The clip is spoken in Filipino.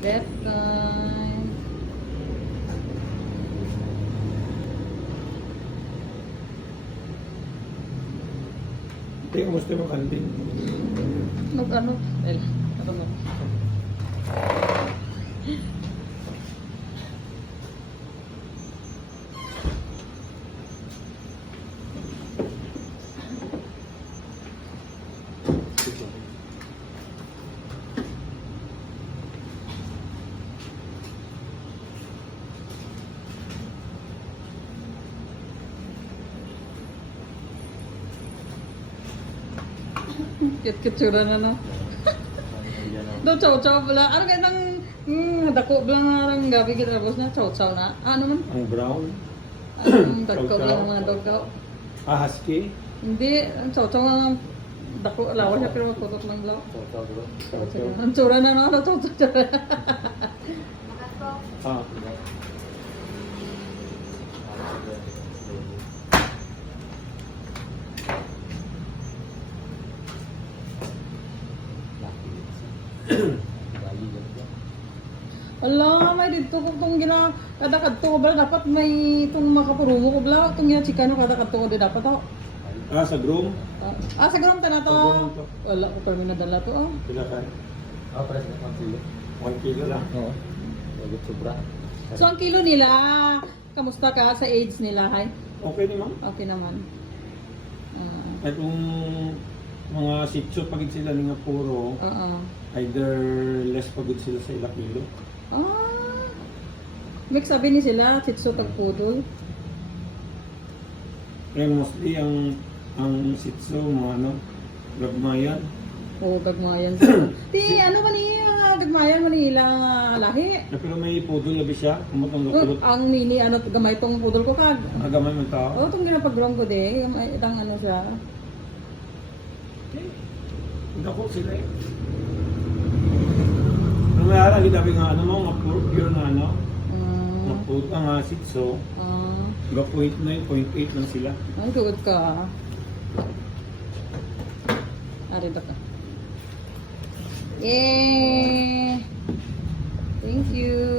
That time. Hindi, kumusta mo kanding? Ano? Ano mo? Cute-cute sura na no? Do chow-chow pala. Ano kaya nang dako lang na lang gabi kita tapos na chow-chow na. Ano man? Ang brown. Ang dako Chow-chow. lang mga doggo. Ah, husky. Hindi, ang chow-chow nga dako lawas siya pero magputok lang law. Chow-chow. Ang tsura na no? Ano chow-chow? Ah. Ala, may dito ko itong gina kada kadto ko bala dapat may itong makapurumo ko bala itong gina chikano kada kadto ko di dapat ako. Ah, sa groom. Sa garam ta na to. Sa garam to. Wala ko permi na dala to. Sila ka. Ah, pares na 1 kilo. 1 kilo lang. Oo. Huwag sobra. So ang kilo nila, kamusta ka sa age nila, hay? Okay naman. Okay naman. At kung mga sitso pagid sila nga puro, Oo. either less pagid sila sa ilang kilo. Mix sabi ni sila, sitso kag pudol. Eh mostly ang sitso mga ano, gagmayan. O gagmayan. Di ano man ni gagmayan man nila lahi. Na pero may pudol labi siya, kumutong kulot. Ang mini ano gamay tong pudol ko kag. Agamay man tao. Oh, tong ginapag-groom ko de, itang ano siya. Dako sila eh. Pero may arang gitabi nga ano mo, nga pure na ano, nga puro nga sitso. Ga 0.9, 0.8 lang sila. Ang good ka. Arito ka. Yay! Thank you.